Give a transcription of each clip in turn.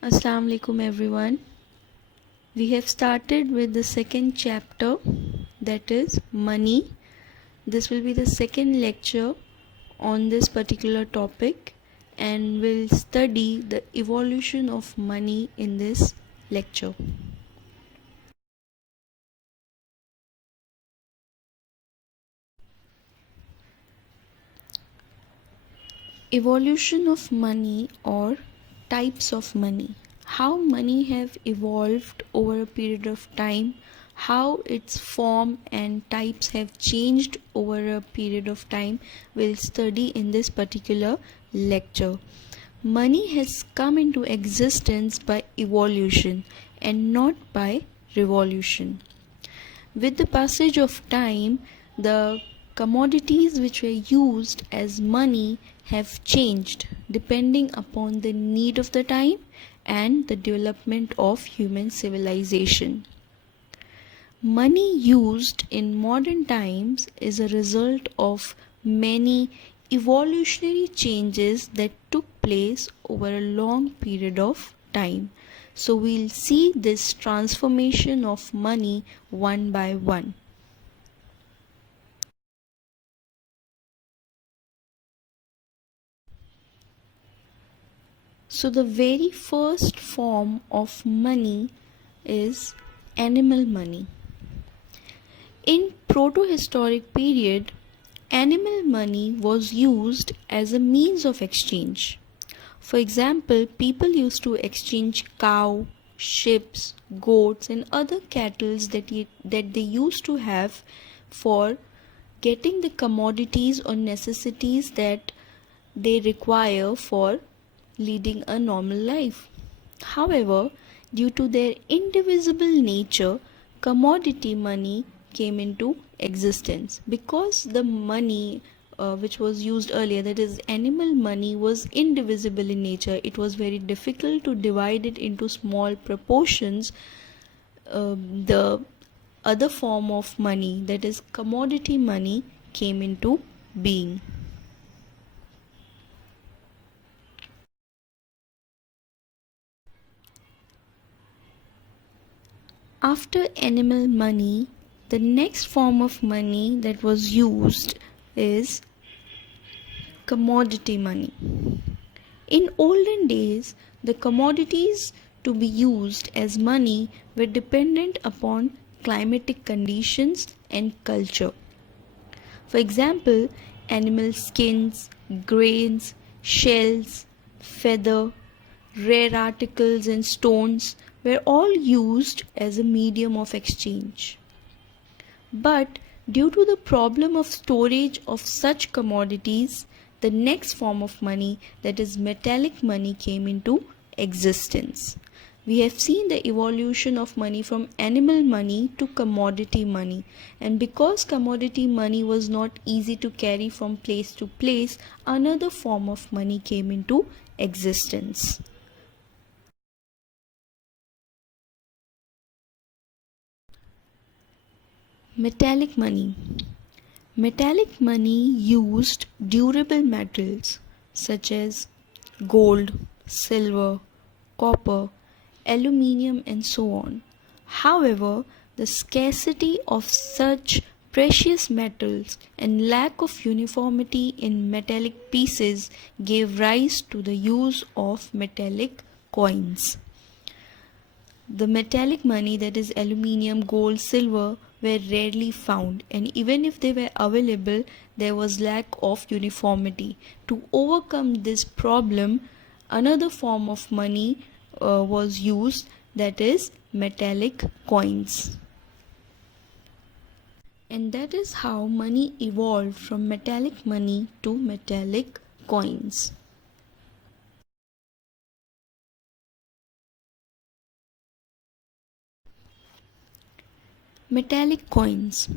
Assalamu alaikum everyone. We have started with the second chapter, that is money. This will be the second lecture on this particular topic, and we'll study the evolution of money in this lecture. Evolution of money or types of money. How money have evolved over a period of time, how its form and types have changed over a period of time, we'll study in this particular lecture. Money has come into existence by evolution and not by revolution. With the passage of time, the commodities which were used as money have changed depending upon the need of the time and the development of human civilization. Money used in modern times is a result of many evolutionary changes that took place over a long period of time. So we'll see this transformation of money one by one. So the very first form of money is animal money. In proto-historic period, animal money was used as a means of exchange. For example, people used to exchange cow, sheep, goats and other cattle that they used to have for getting the commodities or necessities that they require for leading a normal life. However, due to their indivisible nature, commodity money came into existence because the money which was used earlier, that is animal money, was indivisible in nature. It was very difficult to divide it into small proportions. The other form of money, that is commodity money, came into being. After animal money, the next form of money that was used is commodity money. In olden days, the commodities to be used as money were dependent upon climatic conditions and culture. For example, animal skins, grains, shells, feather, rare articles and stones were all used as a medium of exchange. But due to the problem of storage of such commodities, the next form of money, that is metallic money, came into existence. We have seen the evolution of money from animal money to commodity money, and because commodity money was not easy to carry from place to place, another form of money came into existence. Metallic money. Metallic money used durable metals such as gold, silver, copper, aluminium, and so on. However, the scarcity of such precious metals and lack of uniformity in metallic pieces gave rise to the use of metallic coins. The metallic money, that is aluminium, gold, silver, were rarely found, and even if they were available, there was lack of uniformity. To overcome this problem, another form of money was used, that is metallic coins. And that is how money evolved from metallic money to metallic coins. Metallic coins.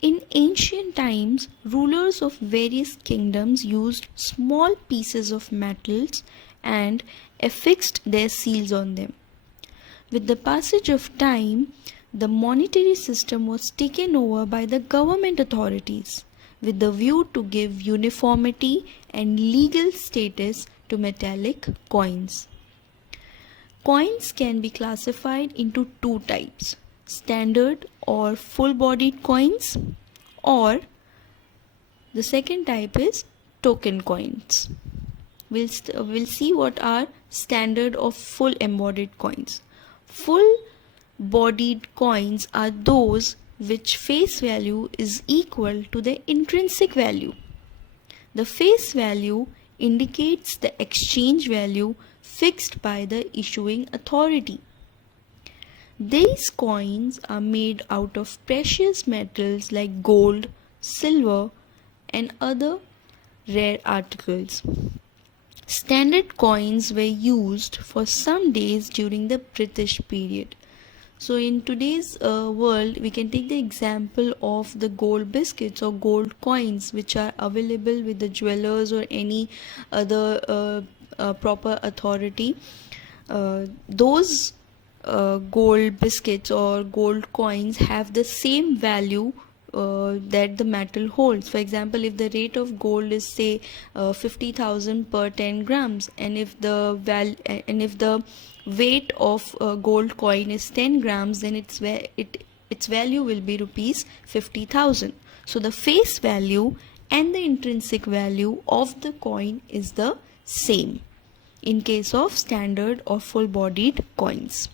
In ancient times, rulers of various kingdoms used small pieces of metals and affixed their seals on them. With the passage of time, the monetary system was taken over by the government authorities with the view to give uniformity and legal status to metallic coins. Coins can be classified into two types: standard or full-bodied coins, or the second type is token coins. We'll see what are standard or full embodied coins. Full bodied coins are those which face value is equal to the intrinsic value. The face value indicates the exchange value fixed by the issuing authority. These coins are made out of precious metals like gold, silver, and other rare articles. Standard coins were used for some days during the British period. So in today's world, we can take the example of the gold biscuits or gold coins which are available with the jewelers or any other proper authority. Those gold biscuits or gold coins have the same value that the metal holds. For example, if the rate of gold is say 50,000 per 10 grams, and if the weight of gold coin is 10 grams, then its value will be rupees 50,000. So the face value and the intrinsic value of the coin is the same in case of standard or full-bodied coins.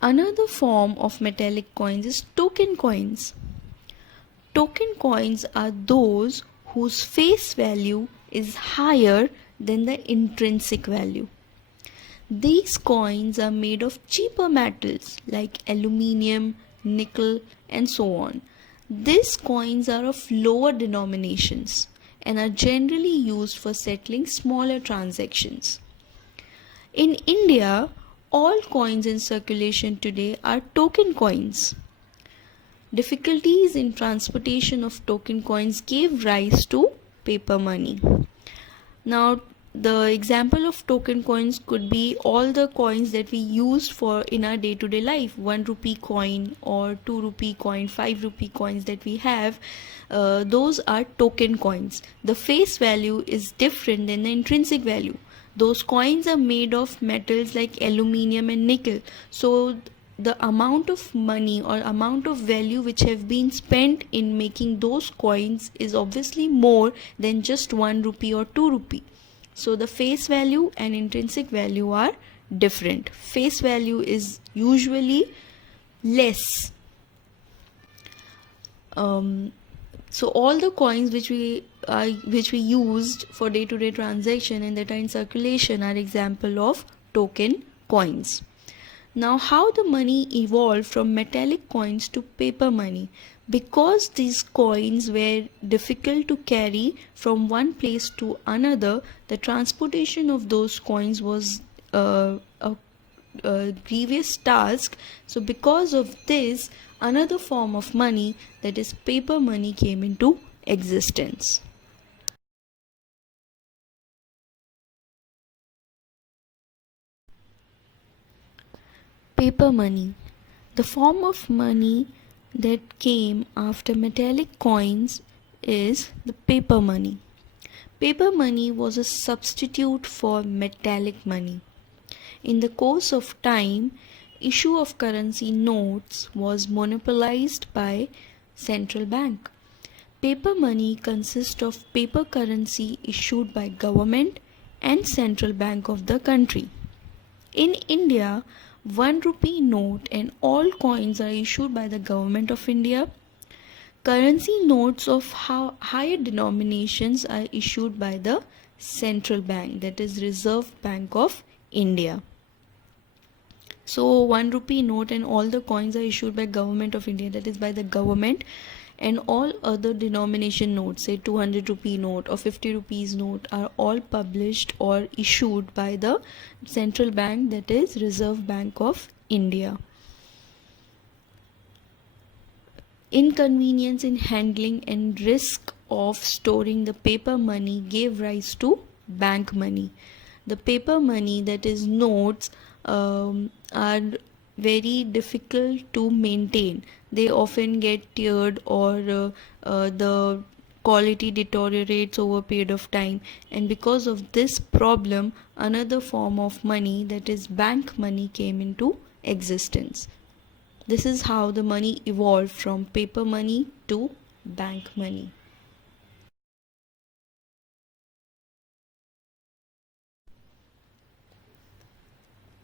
Another form of metallic coins is token coins. Token coins are those whose face value is higher than the intrinsic value. These coins are made of cheaper metals like aluminium, nickel, and so on. These coins are of lower denominations and are generally used for settling smaller transactions. In India, all coins in circulation today are token coins. Difficulties in transportation of token coins gave rise to paper money. Now, the example of token coins could be all the coins that we use for in our day-to-day life. 1 rupee coin or 2 rupee coin, 5 rupee coins that we have, those are token coins. The face value is different than the intrinsic value. Those coins are made of metals like aluminium and nickel. So the amount of money or amount of value which have been spent in making those coins is obviously more than just 1 rupee or 2 rupee. So the face value and intrinsic value are different. Face value is usually less. So all the coins which we used for day-to-day transaction and that are in circulation are example of token coins. Now, how the money evolved from metallic coins to paper money? Because these coins were difficult to carry from one place to another, the transportation of those coins was a grievous task. So because of this, another form of money, that is paper money, came into existence. Paper money. The form of money that came after metallic coins is the paper money. Paper money was a substitute for metallic money. In the course of time, issue of currency notes was monopolized by central bank. Paper money consists of paper currency issued by government and central bank of the country. In India, 1 rupee note and all coins are issued by the government of India. Currency notes of higher denominations are issued by the central bank, that is Reserve Bank of India. So 1 rupee note and all the coins are issued by government of India, that is by the government, and all other denomination notes, say 200 rupee note or 50 rupees note, are all published or issued by the central bank, that is Reserve Bank of India. Inconvenience in handling and risk of storing the paper money gave rise to bank money. The paper money, that is notes, are very difficult to maintain. They often get teared or the quality deteriorates over a period of time, and because of this problem another form of money, that is bank money, came into existence. This is how the money evolved from paper money to bank money.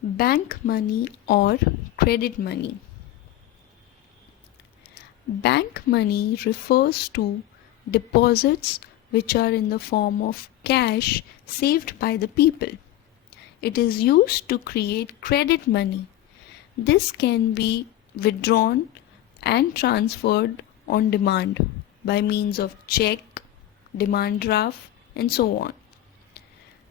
Bank money or credit money. Bank money refers to deposits which are in the form of cash saved by the people. It is used to create credit money. This can be withdrawn and transferred on demand by means of check, demand draft, and so on.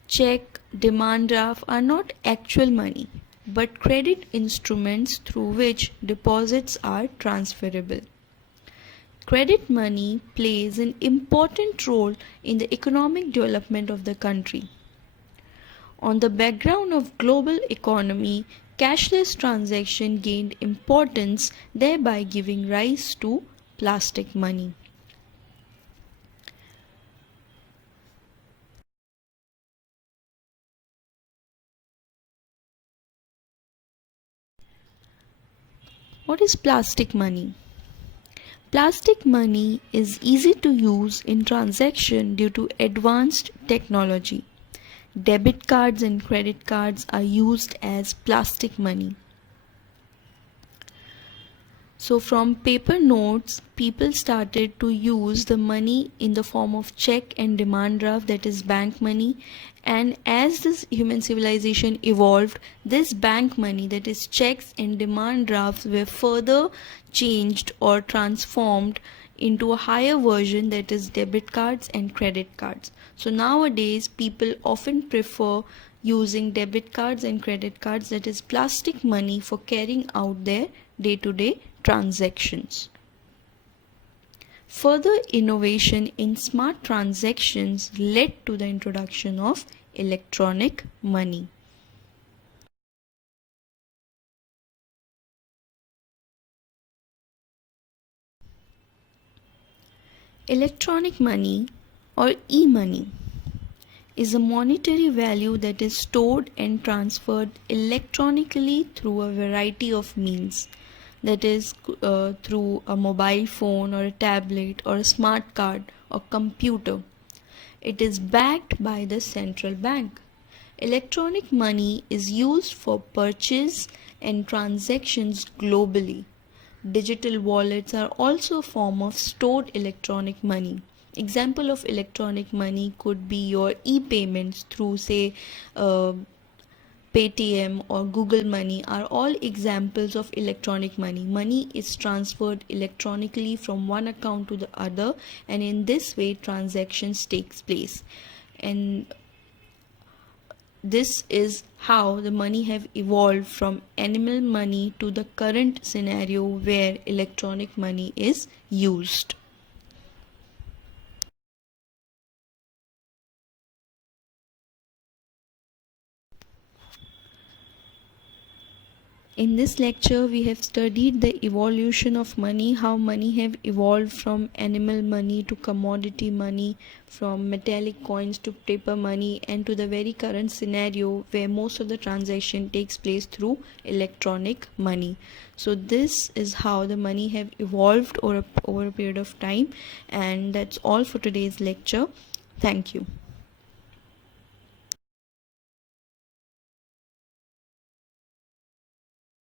Check, demand draft are not actual money but credit instruments through which deposits are transferable. Credit money plays an important role in the economic development of the country. On the background of global economy, cashless transaction gained importance, thereby giving rise to plastic money. What is plastic money? Plastic money is easy to use in transaction due to advanced technology. Debit cards and credit cards are used as plastic money. So from paper notes, people started to use the money in the form of check and demand draft, that is bank money. And as this human civilization evolved, this bank money, that is checks and demand drafts, were further changed or transformed into a higher version, that is debit cards and credit cards. So nowadays people often prefer using debit cards and credit cards, that is plastic money, for carrying out their day-to-day transactions. Further innovation in smart transactions led to the introduction of electronic money. Electronic money or e-money is a monetary value that is stored and transferred electronically through a variety of means, that is through a mobile phone or a tablet or a smart card or computer. It is backed by the central bank. Electronic money is used for purchase and transactions globally. Digital wallets are also a form of stored electronic money. Example of electronic money could be your e-payments through, say, Paytm or Google Money are all examples of electronic money. Money is transferred electronically from one account to the other, and in this way transactions takes place. And this is how the money have evolved from animal money to the current scenario where electronic money is used. In this lecture, we have studied the evolution of money, how money have evolved from animal money to commodity money, from metallic coins to paper money, and to the very current scenario where most of the transaction takes place through electronic money. So this is how the money have evolved over a period of time, and that's all for today's lecture. Thank you.